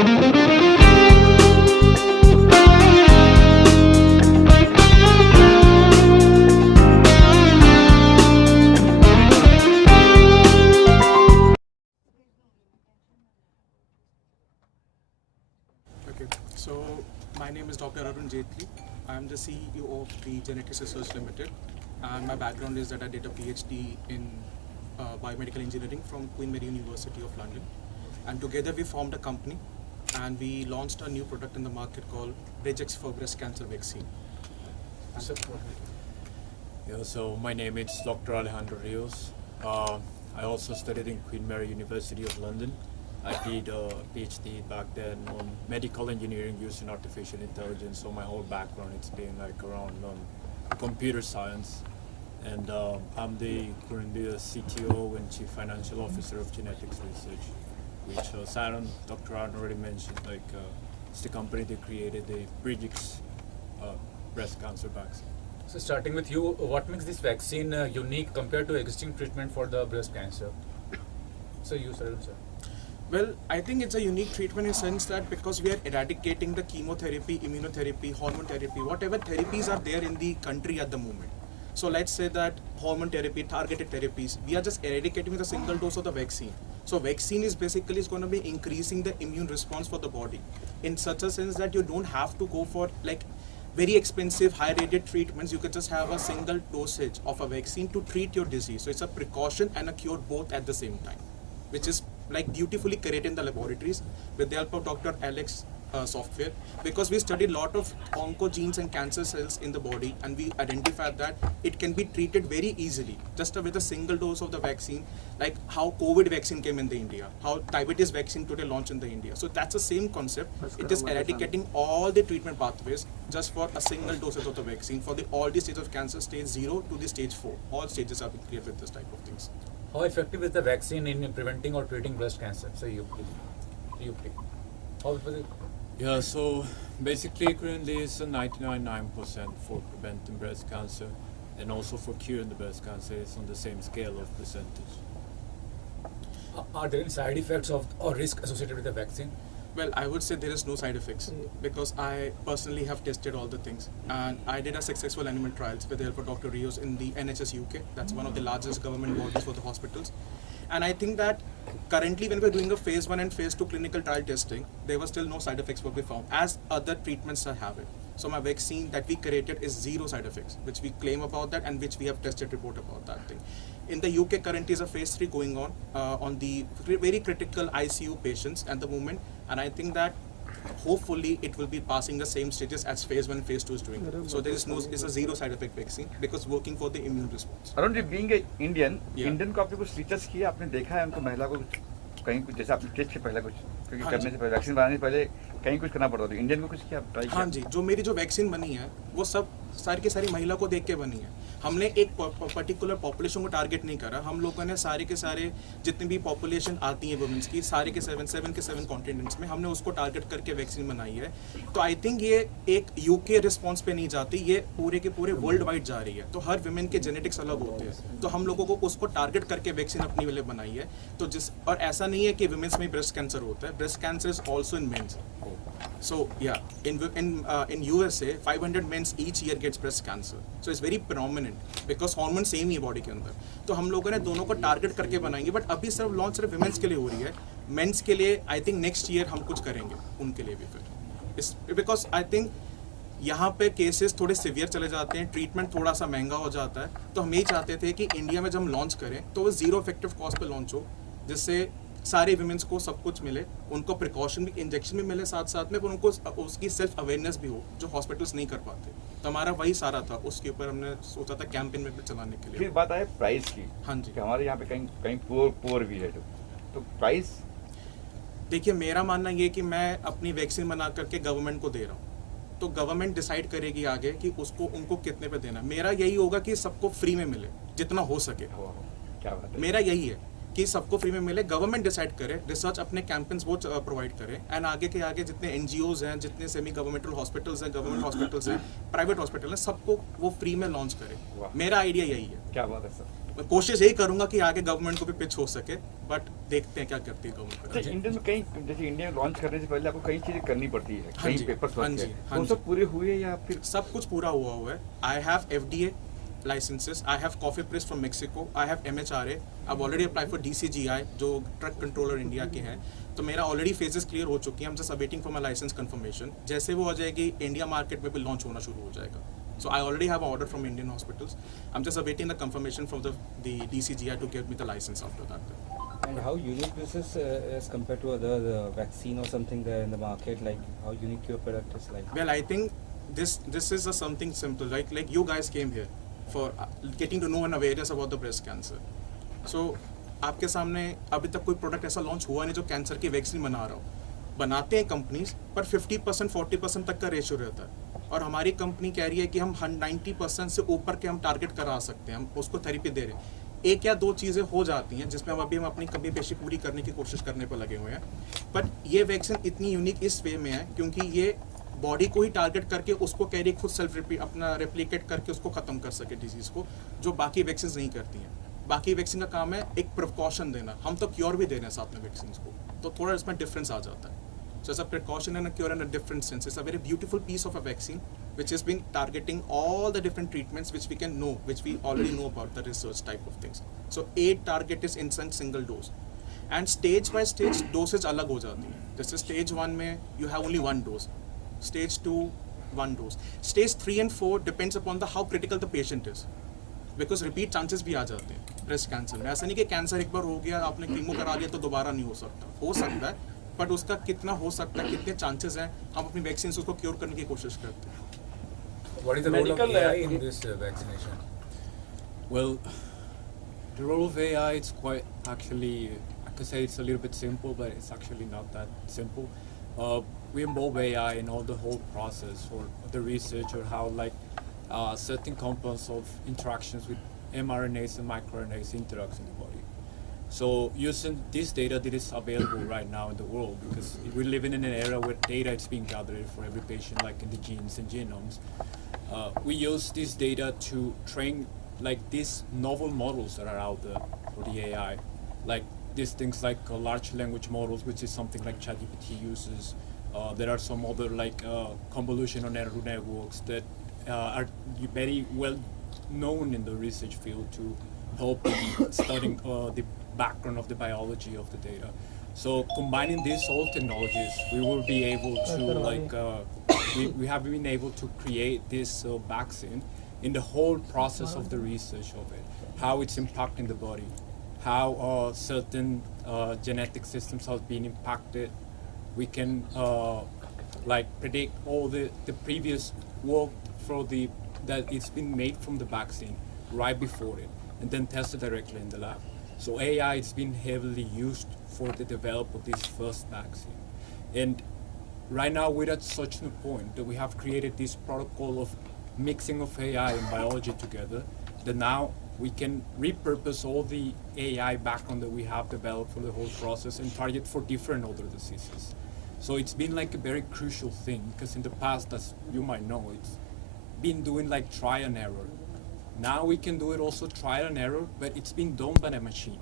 Okay, so my name is Dr. Arun Jaitley. I am the CEO of the Genetics Research Limited, and my background is that I did a PhD in biomedical engineering from Queen Mary University of London. And together we formed a company, and we launched a new product in the market called Regex for breast cancer vaccine. Yeah, so my name is Dr. Alejandro Rios. I also studied in Queen Mary University of London. I did a PhD back then on medical engineering using artificial intelligence. So my whole background it's been like around computer science, and I'm currently the CTO and Chief Financial Officer of Genetics Research, which Saran, Dr. Arun already mentioned. It's the company that created the Regex breast cancer vaccine. So starting with you, what makes this vaccine unique compared to existing treatment for the breast cancer? So you, sir. Well, I think it's a unique treatment in the sense that because we are eradicating the chemotherapy, immunotherapy, hormone therapy, whatever therapies are there in the country at the moment. So let's say that hormone therapy, targeted therapies, we are just eradicating with a single dose of the vaccine. So vaccine is basically going to be increasing the immune response for the body in such a sense that you don't have to go for like very expensive high rated treatments. You can just have a single dosage of a vaccine to treat your disease. So it's a precaution and a cure both at the same time, which is like beautifully created in the laboratories with the help of Dr. Alex software, because we studied a lot of oncogenes and cancer cells in the body, and we identified that it can be treated very easily just with a single dose of the vaccine, like how COVID vaccine came in the India, how diabetes vaccine today launched in the India. So that's the same concept. It is eradicating all the treatment pathways just for a single dosage of the vaccine for all the stages of cancer, stage 0 to the stage 4. All stages are being cleared with this type of things. How effective is the vaccine in preventing or treating breast cancer? So you please. How was it? Yeah, so basically currently it's a 99.9% for preventing breast cancer, and also for curing the breast cancer it's on the same scale of percentage. Are there any side effects or risk associated with the vaccine? Well, I would say there is no side effects because I personally have tested all the things, and I did a successful animal trials with the help of Dr. Rios in the NHS UK. That's one of the largest government bodies for the hospitals. And I think that currently when we're doing a phase 1 and phase 2 clinical trial testing, there were still no side effects will be found as other treatments are having. So my vaccine that we created is 0 side effects, which we claim about that and which we have tested report about that thing. In the UK currently is a phase 3 going on the very critical ICU patients at the moment, and I think that hopefully it will be passing the same stages as phase 1 and phase 2 is doing. So there is it's a 0 side effect vaccine because working for the immune response. Arun ji, being a Indian, Yeah. Indian को आपने कुछ research किया, आपने देखा है उनको महिला को कहीं कुछ जैसे आपने टेस्ट के पहले कुछ क्योंकि हाँ करने जी। से पहले वैक्सीन बनाने से पहले कहीं कुछ करना पड़ता था, इंडियन को कुछ किया ट्राई किया? हाँ जी, जो मेरी जो वैक्सीन बनी है वो सब सारी की सारी महिला को देख के बनी है। हमने एक पर्टिकुलर पॉपुलेशन को टारगेट नहीं करा, हम लोगों ने सारे के सारे जितनी भी पॉपुलेशन आती है वुमेन्स की सारे के 7 कॉन्टिनेंट्स में हमने उसको टारगेट करके वैक्सीन बनाई है। तो आई थिंक ये एक यूके रिस्पॉन्स पे नहीं जाती, ये पूरे के पूरे वर्ल्ड वाइड जा रही है। तो हर वुमेन के जेनेटिक्स अलग होते हैं, तो हम लोगों को उसको टारगेट करके वैक्सीन अपनी वाले बनाई है। तो और ऐसा नहीं है कि वुमेन्स में ब्रेस्ट कैंसर होता है, breast cancer is also in mens. So yeah, in USA 500 men each year gets breast cancer, so it's very prominent because hormone same ही है बॉडी के अंदर। तो हम लोगों ने दोनों को टारगेट करके बनाएंगे, बट अभी सिर्फ लॉन्च सिर्फ विमेंस के लिए हो रही है। मेंस के लिए आई थिंक नेक्स्ट ईयर हम कुछ करेंगे उनके लिए भी फिर, बिकॉज आई थिंक यहाँ पे केसेस थोड़े सिवियर चले जाते हैं, ट्रीटमेंट थोड़ा सा महंगा हो जाता है। तो हम यही चाहते थे कि इंडिया में जब हम लॉन्च करें तो वो 0 इफेक्टिव कॉस्ट पे लॉन्च हो, जिससे सारे विमेंस को सब कुछ मिले, उनको प्रिकॉशन भी, इंजेक्शन भी मिले साथ साथ में, पर उनको उसकी सेल्फ अवेयरनेस भी हो जो हॉस्पिटल्स नहीं कर पाते। तो हमारा वही सारा था, उसके ऊपर हमने सोचा था कैंपेन में चलाने के लिए। फिर बात आए प्राइस की। हाँ जी, कि हमारे यहाँ पे कहीं कहीं पुअर भी है, तो प्राइस देखिए मेरा मानना ये कि मैं अपनी वैक्सीन बना करके गवर्नमेंट को दे रहा हूँ, तो गवर्नमेंट डिसाइड करेगी आगे कि उसको उनको कितने पे देना। मेरा यही होगा कि सबको फ्री में मिले जितना हो सके। क्या बात है? मेरा यही है कि सबको फ्री में मिले, गवर्नमेंट डिसाइड करे, रिसर्च अपने कैंपेन्स वो प्रोवाइड करे, एंड आगे के आगे जितने एनजीओज हैं, जितने सेमी गवर्नमेंटल हॉस्पिटल्स हैं, गवर्नमेंट हॉस्पिटल्स हैं, प्राइवेट हॉस्पिटल हैं, सबको वो फ्री में लॉन्च करे। मेरा आइडिया यही है। क्या बात है सर। कोशिश यही करूंगा कि आगे गवर्नमेंट को भी पिच हो सके, बट देखते हैं क्या करती है गवर्नमेंट। अच्छा, इंडिया में कई, जैसे इंडिया में लॉन्च करने से पहले आपको कई चीजें करनी पड़ती है, हाँ कई जी, पेपर्स हाँ लगते जी, हैं, हाँ वो जी। सब पूरे हुए या फिर? सब कुछ पूरा हुआ है। I have FDA licenses, I have Coffee Press from Mexico, I have MHRA, I've already applied for DCGI जो ट्रक कंट्रोलर इंडिया के हैं, तो मेरा ऑलरेडी फेजेस क्लियर हो चुकी हैं। I'm just awaiting for my license confirmation। जैसे वो हो जाएगी इंडिया मार्केट में भी लॉन्च होना शुरू हो जाएगा। So I already have an order from Indian hospitals, I'm just awaiting the confirmation from the DCGI to give me the license after that। And how unique this is as compared to other vaccine or something there in the market? Like how unique your product is like? Well, I think this is something simple, like you guys came here for getting to know and awareness about the breast cancer. So आपके सामने अभी तक कोई product ऐसा launch हुआ नहीं जो cancer की वैक्सीन बना रहा हो। बनाते हैं कंपनीज, पर 50% 40% तक का रेशियो रहता है, और हमारी कंपनी कह रही है कि हम 90% से ऊपर के हम टारगेट करा सकते हैं, हम उसको थेरेपी दे रहे हैं। एक या दो चीज़ें हो जाती हैं जिसमें हम अपनी कमी पेशी पूरी करने की कोशिश करने पर लगे हुए हैं, बट ये वैक्सीन इतनी यूनिक इस वे में है क्योंकि ये बॉडी को ही टारगेट करके उसको कह रही खुद सेल्फ अपना रेप्लिकेट करके उसको खत्म कर सके डिजीज़ को, जो बाकी वैक्सीन नहीं करती हैं। बाकी वैक्सीन का काम है एक प्रिकॉशन देना, हम तो क्योर भी दे रहे हैं साथ में वैक्सीन को, तो थोड़ा इसमें डिफरेंस आ जाता है। So it's a precaution and a cure in a different sense. It's a very beautiful piece of a vaccine which has been targeting all the different treatments which we can know, which we already know about the research type of things. So 8 target is instant single dose, and stage by stage dosage अलग हो जाती है। जैसे stage 1 में you have only 1 dose, stage 2 1 dose, stage 3 and 4 depends upon the how critical the patient is, because repeat chances भी आ जाते हैं breast cancer में। ऐसा नहीं कि कैंसर एक बार हो गया आपने कीमो करा लिया तो दोबारा नहीं हो सकता है, बट उसका कितना हो सकता है, कितने चांसेस हैं, हम अपनी वैक्सीन से उसको क्योर करने की कोशिश करते हैं। What is the role of AI in this vaccination? Well, the role of AI, it's quite actually, I could say it's a little bit simple, but it's actually not that simple. We involve AI in all the whole process or the research or how certain compounds of interactions with mRNAs and microRNAs interacts in the body. So using this data that is available right now in the world, because we're living in an era where data is being gathered for every patient, like in the genes and genomes. We use this data to train these novel models that are out there for the AI, like these things like large language models, which is something like ChatGPT uses. There are some other convolutional neural networks that are very well known in the research field to help in studying the background of the biology of the data. So combining these old technologies, we will be able to we have been able to create this vaccine in the whole process of the research of it, how it's impacting the body, how certain genetic systems have been impacted. We can predict all the previous work that it's been made from the vaccine right before it, and then test it directly in the lab. So AI has been heavily used for the development of this first vaccine. And right now we're at such a point that we have created this protocol of mixing of AI and biology together, that now we can repurpose all the AI background that we have developed for the whole process and target for different other diseases. So it's been a very crucial thing, because in the past, as you might know, it's been doing trial and error. Now we can do it also trial and error, but it's being done by a machine.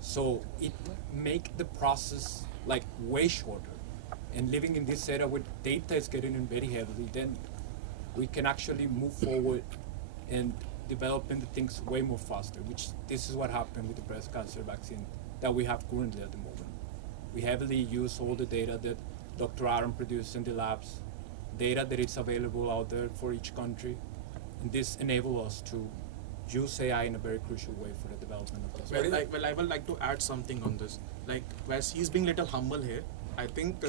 So it make the process way shorter. And living in this era where data is getting in very heavily, then we can actually move forward and developing the things way more faster, which this is what happened with the breast cancer vaccine that we have currently at the moment. We heavily use all the data that Dr. Aaron produced in the labs, data that is available out there for each country, and this enables us to use AI in a very crucial way for the development of this. Well, I would like to add something on this. Whereas he's being little humble here, I think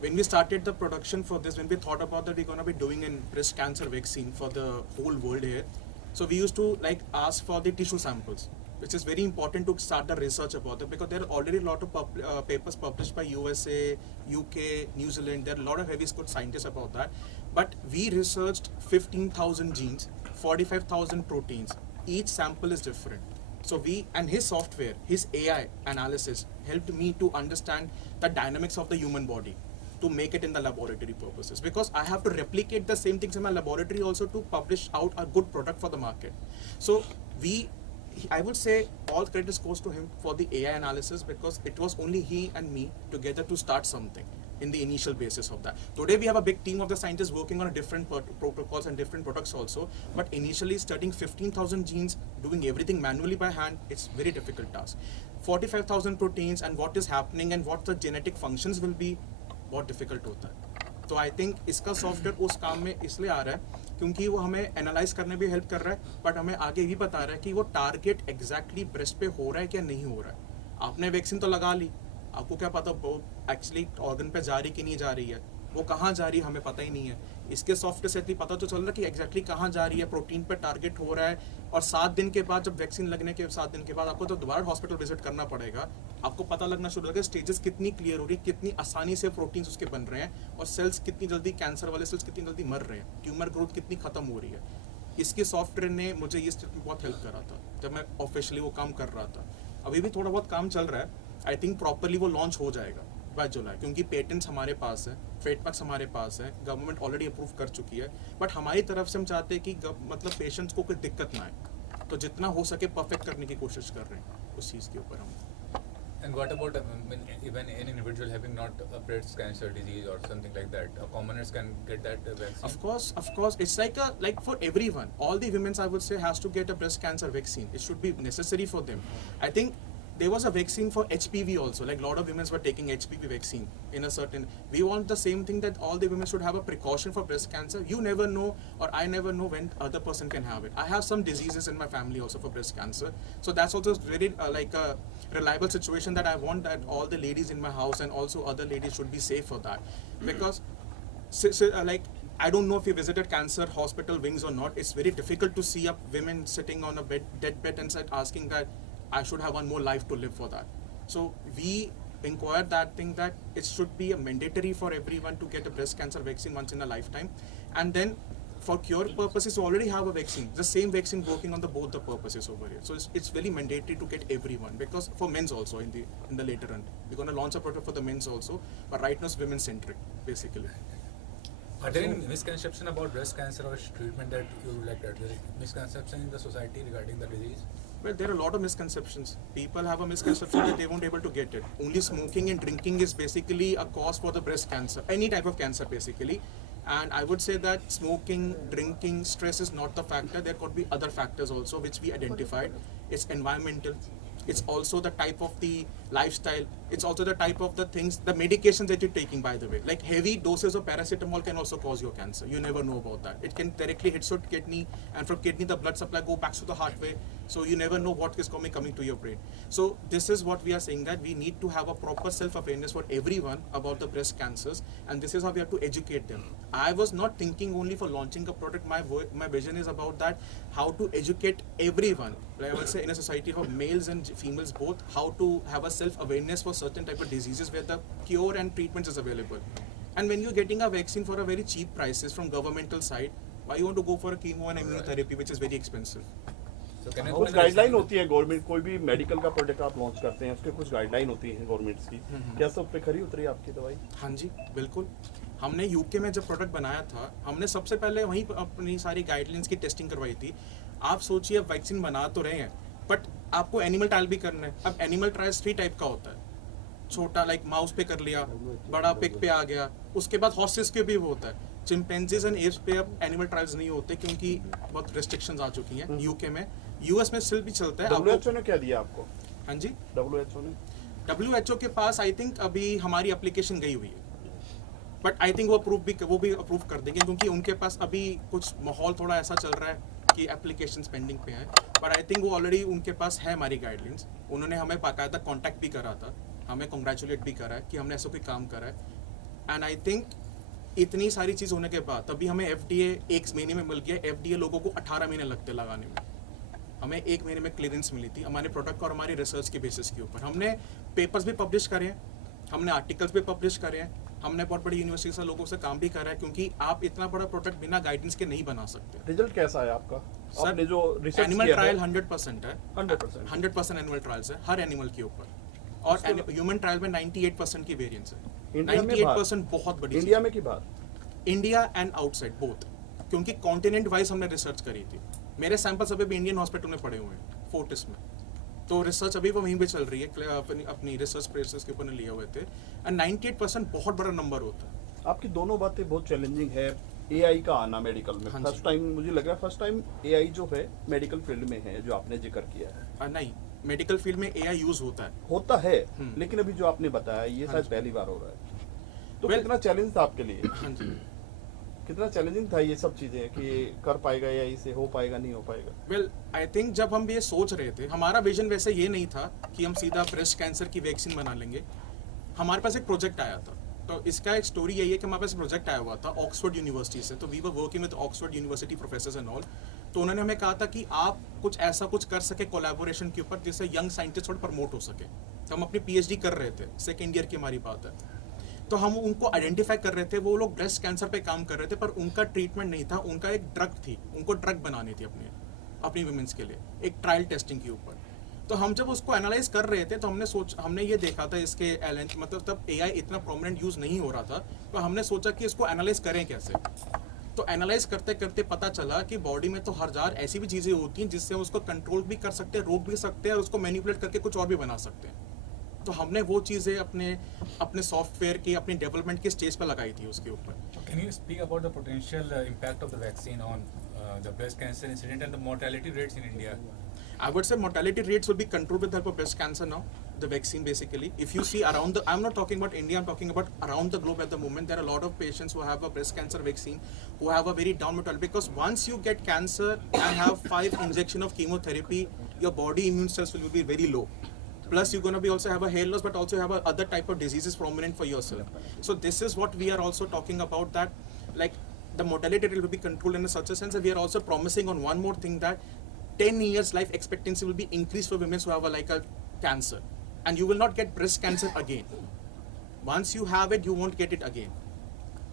when we started the production for this, when we thought about that we're going to be doing a breast cancer vaccine for the whole world here, so we used to ask for the tissue samples, which is very important to start the research about it, because there are already a lot of papers published by USA, UK, New Zealand. There are a lot of heavy skilled scientists about that. But we researched 15,000 genes, 45,000 proteins. Each sample is different. So his software, his AI analysis helped me to understand the dynamics of the human body to make it in the laboratory purposes, because I have to replicate the same things in my laboratory also to publish out a good product for the market. So we I would say all credit goes to him for the AI analysis, because it was only he and me together to start something in the initial basis of that. Today we have a big team of the scientists working on different protocols and different products also, but initially studying 15,000 genes, doing everything manually by hand, it's very difficult task. 45,000 proteins and what is happening and what the genetic functions will be, बहुत difficult होता है. तो I think इसका software उस काम में इसलिए आ रहा है क्योंकि वो हमें एनालाइज करने में हेल्प कर रहा है, बट हमें आगे भी बता रहा है कि वो टारगेट एग्जैक्टली ब्रेस्ट पे हो रहा है क्या नहीं हो रहा है. आपने वैक्सीन तो लगा ली, आपको क्या पता वो एक्चुअली ऑर्गन पे जा रही कि नहीं जा रही है, वो कहाँ जा रही है हमें पता ही नहीं है. इसके सॉफ्टवेयर से इतनी पता तो चल रहा है कि एग्जैक्टली कहाँ जा रही है, प्रोटीन पे टारगेट हो रहा है. और 7 दिन के बाद, जब वैक्सीन लगने के 7 दिन के बाद आपको तो दोबारा हॉस्पिटल विजिट करना पड़ेगा. आपको पता लगना शुरू होगा स्टेजेस कितनी क्लियर हो रही है, कितनी आसानी से प्रोटीन्स उसके बन रहे हैं, और सेल्स कितनी जल्दी, कैंसर वाले सेल्स कितनी जल्दी मर रहे हैं, ट्यूमर ग्रोथ कितनी खत्म हो रही है. इसके सॉफ्टवेयर ने मुझे ये स्टेप में बहुत हेल्प करा था जब मैं ऑफिशियली वो काम कर रहा था. अभी भी थोड़ा बहुत काम चल रहा है. आई थिंक प्रॉपरली वो लॉन्च हो जाएगा बाय जुलाई, क्योंकि पेटेंट्स हमारे पास है, ट्रेडमार्क्स हमारे पास है, गवर्नमेंट ऑलरेडी अप्रूव कर चुकी है. बट हमारी तरफ से हम चाहते हैं कि मतलब पेशेंट्स को कोई दिक्कत ना आए, तो जितना हो सके परफेक्ट करने की कोशिश कर रहे हैं उस चीज़ के ऊपर हम. And what about even an individual having not a breast cancer disease or something like that? Commoners can get that vaccine? Of course, it's like for everyone. All the women, I would say, has to get a breast cancer vaccine. It should be necessary for them. I think there was a vaccine for HPV also. Like a lot of women were taking HPV vaccine in a certain. We want the same thing, that all the women should have a precaution for breast cancer. You never know, or I never know when other person can have it. I have some diseases in my family also for breast cancer. So that's also very like a reliable situation that I want that all the ladies in my house and also other ladies should be safe for that. Because like, I don't know if you visited cancer hospital wings or not. It's very difficult to see women sitting on a dead bed and asking that I should have one more life to live for that. So we inquired that thing, that it should be a mandatory for everyone to get a breast cancer vaccine once in a lifetime. And then for cure purposes, we already have a vaccine, the same vaccine working on both the purposes over here. So it's very mandatory to get everyone, because for men's also in the later run, we're going to launch a product for the men's also, but right now it's women centric basically. Are there any misconception about breast cancer or treatment that you would like to address? Misconception in the society regarding the disease? Well, there are a lot of misconceptions. People have a misconception that they won't be able to get it. Only smoking and drinking is basically a cause for the breast cancer, any type of cancer basically. And I would say that smoking, drinking, stress is not the factor. There could be other factors also which we identified. It's environmental. It's also the type of the lifestyle. It's also the type of the things, the medications that you're taking, by the way. Like heavy doses of paracetamol can also cause your cancer. You never know about that. It can directly hit your kidney, and from kidney the blood supply go back to the heart way. So you never know what is coming to your brain. So this is what we are saying, that we need to have a proper self-awareness for everyone about the breast cancers, and this is how we have to educate them. I was not thinking only for launching a product. My vision is about that, how to educate everyone, I would say in a society of males and females both, how to have a self-awareness for certain type of diseases where the cure and treatments is available. And when you're getting a vaccine for a very cheap prices from governmental side, why you want to go for a chemo and immunotherapy which is very expensive? So can I कुछ guideline होती है government, कोई भी medical का product आप launch करते हैं उसके कुछ गाइडलाइन होती है गवर्नमेंट की, क्या सब पे खरी उतरी आपकी दवाई? हाँ जी बिल्कुल. हमने यूके में जब प्रोडक्ट बनाया था, हमने सबसे पहले वहीं अपनी सारी गाइडलाइंस की टेस्टिंग करवाई थी. आप सोचिए, अब वैक्सीन बना तो रहे हैं, बट आपको एनिमल ट्रायल भी करना है. अब एनिमल ट्रायल्स 3 टाइप का होता है. छोटा लाइक माउस पे कर लिया, बड़ा पिग पे आ गया, उसके बाद हॉर्सेस के भी वो होता है. चिंपैंजीज एंड एप्स पे अब एनिमल ट्रायल्स नहीं होते क्योंकि बहुत रेस्ट्रिक्शंस आ चुकी हैं यूके में. यूएस में स्टिल भी चलता है. WHO ने क्या दिया आपको? हाँ जी, WHO के पास आई थिंक अभी हमारी एप्लीकेशन गई हुई है, बट आई थिंक वो भी अप्रूव कर देंगे, क्योंकि उनके पास अभी कुछ माहौल थोड़ा ऐसा चल रहा है कि एप्लीकेशन पेंडिंग पे है. बट आई थिंक वो ऑलरेडी उनके पास है हमारी गाइडलाइंस. उन्होंने हमें बाकायदा कॉन्टैक्ट भी करा था, हमें कॉन्ग्रेचुलेट भी करा है कि हमने ऐसा कोई काम करा है. एंड आई थिंक इतनी सारी चीज़ होने के बाद तभी हमें FDA 1 महीने में मिल गया. FDA लोगों को 18 महीने लगते लगाने में, हमें 1 महीने में क्लियरेंस मिली थी हमारे प्रोडक्ट और हमारी रिसर्च के बेसिस के ऊपर. हमने पेपर्स भी पब्लिश करे हैं, हमने आर्टिकल्स भी पब्लिश करे हैं, हमने बहुत बड़ी यूनिवर्सिटी से लोगों से काम भी करा है, क्योंकि आप इतना बड़ा प्रोडक्ट बिना गाइडेंस के नहीं बना सकते. रिजल्ट कैसा है आपका? आपने जो रिसर्च एनिमल ट्रायल 100% है. 100% एनिमल ट्रायल्स है हर एनिमल के ऊपर, और ह्यूमन ट्रायल में 98% की वेरिएंस है. इंडिया में 98% बहुत बड़ी. इंडिया में की बात, इंडिया एंड आउटसाइड बोथ, क्योंकि कॉन्टिनेंट वाइज हमने रिसर्च करी थी. मेरे सैंपल्स अभी भी इंडियन हॉस्पिटल में पड़े हुए हैं फोर्टिस में। तो रिसर्च अभी वो वहीं पे चल रही है, अपनी रिसर्च प्लेसेस के ऊपर लिए हुए थे, एंड 98% बहुत बड़ा नंबर होता है। आपकी दोनों बातें बहुत चैलेंजिंग है। एआई का आना मेडिकल में हाँ फर्स्ट जी। टाइम, मुझे लग रहा है फर्स्ट टाइम एआई जो है मेडिकल फील्ड में है, जो आपने जिक्र किया है। नहीं, मेडिकल फील्ड में AI यूज होता है। होता है, हम्म। लेकिन अभी जो आपने बताया ये हाँ शायद जी। पहली बार हो रहा है। तो Well- कितना चैलेंज था आपके लिए? हाँ जी। कितना चैलेंजिंग था ये सब चीजें कि कर पाएगा या इसे हो पाएगा नहीं हो पाएगा? वेल आई थिंक जब हम ये सोच रहे थे, हमारा विजन वैसे ये नहीं था कि हम सीधा ब्रेस्ट कैंसर की वैक्सीन बना लेंगे। हमारे पास एक प्रोजेक्ट आया था, तो इसका एक स्टोरी यही है कि हमारे पास प्रोजेक्ट आया हुआ था ऑक्सफोर्ड यूनिवर्सिटी से। तो we were working with Oxford university professors and all. तो उन्होंने हमें कहा था कि आप कुछ ऐसा कुछ कर सके कोलैबोरेशन के ऊपर जिससे यंग साइंटिस्ट थोड़ा प्रमोट हो सके। तो हम अपनी PhD कर रहे थे, सेकेंड ईयर की हमारी बात है। तो हम उनको आइडेंटिफाई कर रहे थे, वो लोग ब्रेस्ट कैंसर पे काम कर रहे थे, पर उनका ट्रीटमेंट नहीं था, उनका एक ड्रग थी, उनको ड्रग बनानी थी अपनी वुमेन्स के लिए, एक ट्रायल टेस्टिंग के ऊपर। तो हम जब उसको एनालाइज कर रहे थे तो हमने ये देखा था इसके मतलब तब AI इतना प्रोमिनेंट यूज नहीं हो रहा था, तो हमने सोचा कि इसको एनालाइज करें कैसे। तो एनालाइज करते करते पता चला कि बॉडी में तो हजार ऐसी भी चीजें होती हैं जिससे हम उसको कंट्रोल भी कर सकते हैं, रोक भी सकते हैं और उसको मैनिपुलेट करके कुछ और भी बना सकते हैं। तो हमने वो चीजें अपने सॉफ्टवेयर की, अपनी डेवलपमेंट की स्टेज पर लगाई थी उसके ऊपर। Can you speak about the potential impact of the vaccine on the breast cancer incident and the mortality rates in India? I would say mortality rates will be controlled with the help of breast cancer now, the vaccine basically. If you see around I'm not talking about India, I'm talking about around the globe at the moment. There are a lot of patients who have a breast cancer vaccine, who have a very down mortality, because once you get cancer and have 5 injections of chemotherapy, your body immune cells will be very low. Plus you're going to be also have a hair loss, but also have a other type of diseases prominent for yourself. So this is what we are also talking about, that like the mortality rate will be controlled in such a sense that we are also promising on one more thing, that 10 years life expectancy will be increased for women who have a cancer, and you will not get breast cancer again. Once you have it, you won't get it again.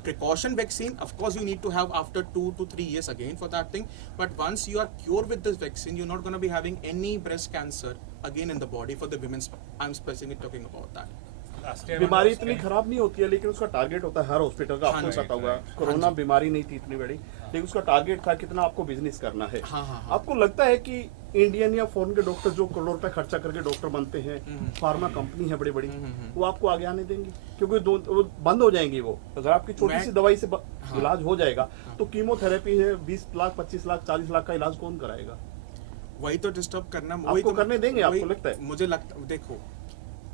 Precaution vaccine, of course you need to have after 2 to 3 years again for that thing, but once you are cured with this vaccine, you're not going to be having any breast cancer again in the body for the women. I'm specifically talking about that. बीमारी इतनी खराब नहीं होती है, लेकिन उसका target होता है हर हॉस्पिटल का, आपको हाँ जी, पता होगा। हाँ कोरोना जी। बीमारी नहीं थी इतनी बड़ी, लेकिन उसका टारगेट था कितना आपको बिजनेस करना है। हाँ, हाँ, हाँ। आपको लगता है कि इंडियन या फॉरेन के डॉक्टर जो करोड़ रुपए खर्चा करके डॉक्टर बनते हैं, फार्मा कंपनी है बड़ी बड़ी, वो आपको आगे आने देंगी? क्योंकि वो बंद हो जाएंगी। वो अगर आपकी छोटी सी दवाई से इलाज हो जाएगा, तो कीमोथेरेपी है 20 लाख 25 लाख 40 लाख का इलाज कौन कराएगा? वही तो डिस्टर्ब करना, वही आपको तो करने देंगे, आपको वही- लगता है? मुझे लगता, देखो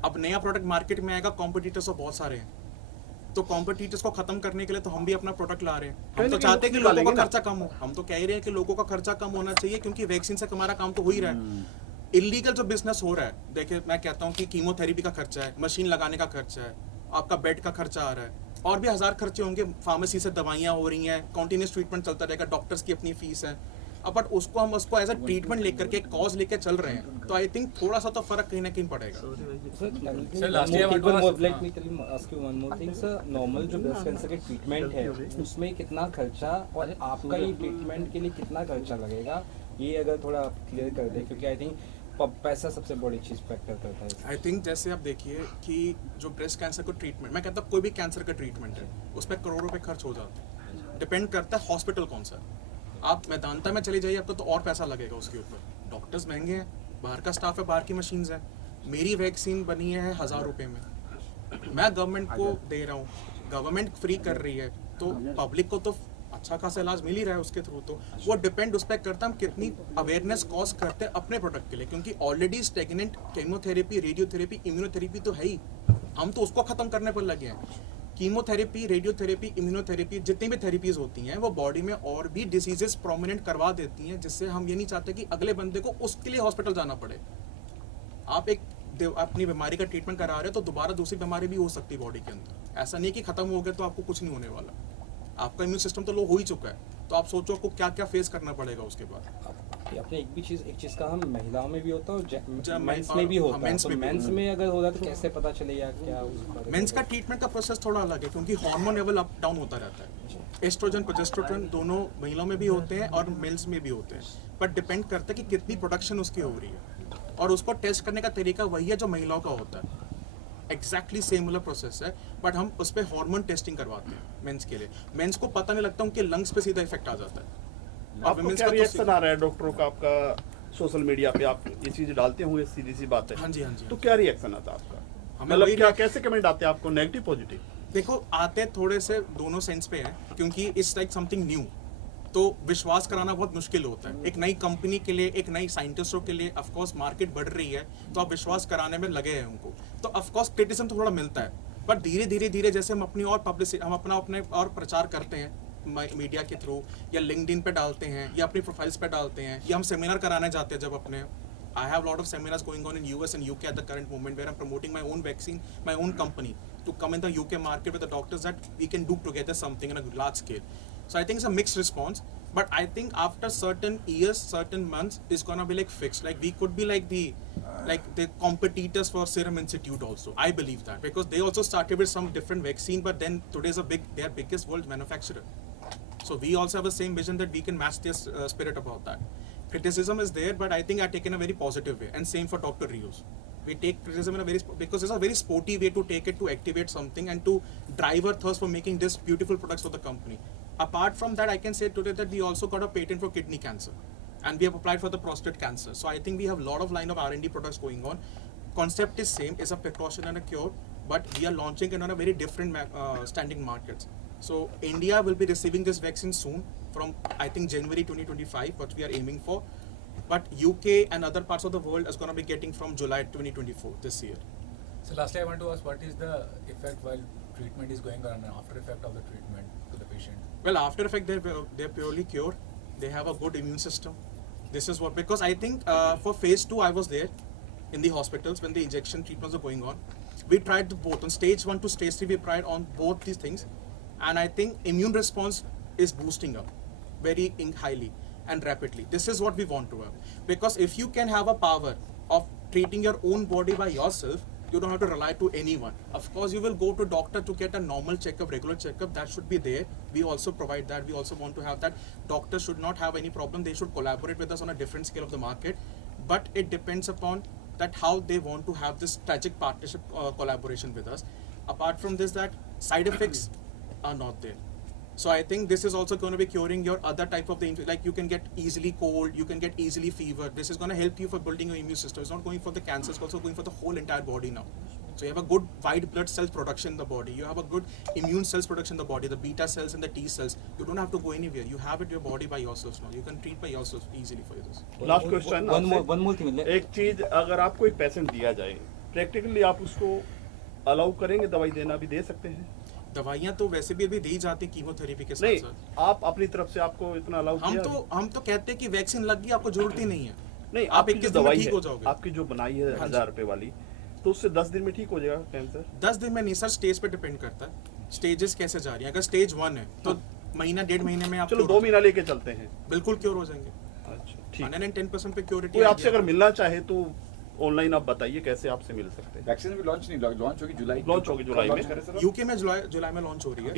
अब नया प्रोडक्ट मार्केट में आएगा, कॉम्पिटिटर्स तो बहुत सारे हैं, तो कॉम्पिटिटर्स को खत्म करने के लिए तो हम भी अपना प्रोडक्ट ला रहे हैं। हम तो चाहते हैं कि लोगों का खर्चा कम हो, हम तो कह ही रहे हैं कि लोगों का खर्चा कम होना चाहिए, क्योंकि वैक्सीन से हमारा काम तो हो ही रहा है। इलीगल जो बिजनेस हो रहा है, देखिए मैं कहता हूँ कि कीमोथेरेपी का खर्चा है, मशीन लगाने का खर्चा है, आपका बेड का खर्चा आ रहा है, और भी 1000 खर्चे होंगे, फार्मेसी से दवाइयाँ हो रही हैं, कंटिन्यूस ट्रीटमेंट चलता रहेगा, डॉक्टर्स की अपनी फीस है। अब बट उसको हम एज अ ट्रीटमेंट लेकर के, कॉज लेकर चल रहे हैं, तो आई थिंक थोड़ा सा तो फर्क कहीं ना कहीं पड़ेगा। Sir, last year I want to ask- let me tell you, ask you one more thing, sir. Normal जो ब्रेस्ट कैंसर के ट्रीटमेंट है, उसमें कितना खर्चा और आपका ये ट्रीटमेंट के लिए कितना खर्चा लगेगा, ये अगर थोड़ा क्लियर कर दे, क्योंकि आई थिंक पैसा सबसे बड़ी चीज़ फैक्टर करता है। आई थिंक जैसे आप देखिए कि जो ब्रेस्ट कैंसर का ट्रीटमेंट, मैं कहता हूँ कोई भी कैंसर का ट्रीटमेंट है, उस पर करोड़ों रुपए खर्च हो जाते हैं। डिपेंड करता है हॉस्पिटल कौन सा। आप मैदानता में चले जाइए, आपको तो और पैसा लगेगा उसके ऊपर। डॉक्टर्स महंगे हैं, बाहर का स्टाफ है, बाहर की मशीन्स हैं। मेरी वैक्सीन बनी है 1000 रुपये में, मैं गवर्नमेंट को दे रहा हूँ, गवर्नमेंट फ्री कर रही है, तो पब्लिक को तो अच्छा खासा इलाज मिल ही रहा है उसके थ्रू। तो वो डिपेंड उस पर करता है हम कितनी अवेयरनेस कॉज करते हैं अपने प्रोडक्ट के लिए, क्योंकि already stagnant chemotherapy, radiotherapy, immunotherapy तो है ही, हम तो उसको खत्म करने पर लगे हैं। कीमोथेरेपी, रेडियोथेरेपी, इम्यूनोथेरेपी, जितनी भी थेरेपीज होती हैं, वो बॉडी में और भी डिसीजेस प्रोमिनेंट करवा देती हैं, जिससे हम ये नहीं चाहते कि अगले बंदे को उसके लिए हॉस्पिटल जाना पड़े। आप अपनी बीमारी का ट्रीटमेंट करा रहे हो, तो दोबारा दूसरी बीमारी भी हो सकती है बॉडी के अंदर। ऐसा नहीं कि खत्म हो गया तो आपको कुछ नहीं होने वाला, आपका इम्यून सिस्टम तो लो हो ही चुका है, तो आप सोचो आपको क्या क्या फेस करना पड़ेगा उसके बाद। अपने एक चीज का हम महिलाओं में भी होता है और मेंस और में भी होता है। मेंस तो में भी मेंस होता में अगर होता है तो कैसे पता चलेगा क्या उसका? मेंस का ट्रीटमेंट का प्रोसेस थोड़ा अलग है, क्योंकि हार्मोन लेवल अप डाउन होता रहता है। एस्ट्रोजन, प्रोजेस्टेरोन दोनों महिलाओं में भी होते हैं और मेल्स में भी होते हैं, बट डिपेंड करता है कि कितनी प्रोडक्शन उसकी हो रही है, और उसको टेस्ट करने का तरीका वही है जो महिलाओं का होता है। एग्जैक्टली सिमिलर प्रोसेस है, बट हम उस पर हार्मोन टेस्टिंग करवाते हैं मेंस के लिए। मेंस को पता नहीं लगता, उनके लंग्स पे सीधा इफेक्ट आ जाता है। और आपको women's क्या का तो रिएक्शन आ रहा है डॉक्टरों का आपका सोशल मीडिया पे आप ये चीजें डालते होंगे, सीधी सी बात है। हाँ जी, हाँ जी। तो क्या रिएक्शन आता है आपका? हमें मतलब वही क्या कैसे कमेंट आते हैं आपको, नेगेटिव पॉजिटिव? देखो, आते थोड़े से दोनों सेंस पे हैं, क्योंकि इट्स लाइक समथिंग न्यू, तो विश्वास कराना बहुत मुश्किल होता है। एक नई कंपनी के लिए, एक नई साइंटिस्टों के लिए, ऑफ कोर्स मार्केट बढ़ रही है, तो आप विश्वास कराने में लगे हैं उनको, तो ऑफ कोर्स क्रिटिसिज्म तो थोड़ा मिलता है। बट धीरे धीरे जैसे हम अपनी और पब्लिसिटी, हम अपने और प्रचार करते हैं मीडिया के थ्रू, या लिंक्डइन पे डालते हैं, या अपनी प्रोफाइल्स पे डालते हैं, या हम सेमिनार कराने जाते हैं जब अपने, I have a lot of seminars going on in US and UK at the current moment where I'm promoting my own vaccine, my own company to come in the UK market with the doctors that we can do together something in a large scale. So I think it's a mixed response, but I think after certain years, certain months, it's gonna be like fixed. Like we could be like the competitors for Serum Institute also. I believe that because they also started with some different vaccine, but then today's their biggest world manufacturer. So we also have the same vision that we can match their spirit about that. Criticism is there, but I think I take in a very positive way, and same for Dr. Rios. We take criticism in a because it's a very sporty way to take it, to activate something and to drive our thirst for making this beautiful products for the company. Apart from that, I can say today that we also got a patent for kidney cancer, and we have applied for the prostate cancer. So I think we have a lot of line of R&D products going on. Concept is same, is a precaution and a cure, but we are launching it on a very different standing markets. So India will be receiving this vaccine soon from I think January 2025, what we are aiming for. But UK and other parts of the world is going to be getting from July 2024 this year. So lastly, I want to ask, what is the effect while treatment is going on, and after effect of the treatment to the patient? Well, after effect, they're purely cured. They have a good immune system. This is what, because I think for phase 2 I was there in the hospitals when the injection treatments were going on. We tried both on stage 1 to stage 3. We tried on both these things, and I think immune response is boosting up very highly and rapidly. This is what we want to have, because if you can have a power of treating your own body by yourself, you don't have to rely to anyone. Of course, you will go to doctor to get a normal checkup, regular checkup. That should be there. We also provide that. We also want to have that. Doctors should not have any problem. They should collaborate with us on a different scale of the market. But it depends upon that how they want to have this strategic partnership collaboration with us. Apart from this, that side effects are not there. So I think this is also going to be curing your other type of like you can get easily cold, you can get easily fever. This is going to help you for building your immune system. It's not going for the cancer, it's also going for the whole entire body now. So you have a good white blood cell production in the body. You have a good immune cells production in the body, the beta cells and the T cells. You don't have to go anywhere. You have it in your body by yourself now. You can treat by yourself easily for this. Last question, one more thing. एक चीज, अगर आपको एक patient दिया जाए, practically आप उसको allow करेंगे दवाई देना? भी दे सकते हैं दवाइयाँ तो वैसे भी अभी दी जाती है कीमोथेरेपी के नहीं, साथ। आप अपनी तरफ से आपको इतना अलाउ किया? हम तो कहते हैं कि वैक्सीन लग गई, आपको जरूरत ही नहीं है। नहीं, आप आपकी 21 जो दिन में दवाई ठीक है, हो जाओगे। आपकी जो बनाई है हाँ जी। 1000 रुपए वाली, तो उससे 10 दिन में ठीक हो जाएगा कैंसर? 10 दिन में नहीं सर, स्टेज पे डिपेंड करता है, स्टेजेस कैसे जा रही है। अगर स्टेज 1 है तो महीना 1.5 महीने में आप चलो 2 महीना लेके चलते हैं, बिल्कुल क्योर हो जाएंगे। अच्छा ठीक। 110% पे क्योरिटी। कोई आपसे अगर मिलना चाहे तो ऑनलाइन आप बताइए कैसे आपसे मिल सकते हैं? वैक्सीन भी लॉन्च नहीं, लॉन्च होगी जुलाई, लॉन्च होगी जुलाई में। यूके में जुलाई में लॉन्च हो रही है।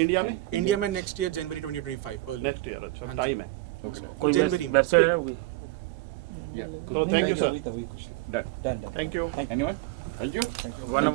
इंडिया में नेक्स्ट ईयर जनवरी 2025 नेक्स्ट ईयर। अच्छा, हाँ जी। टाइम है। कोई जनवरी में। वेबसाइट है होगी? तो थैंक यू सर, तभी कुछ done. Done thank you. Anyone? Thank you. One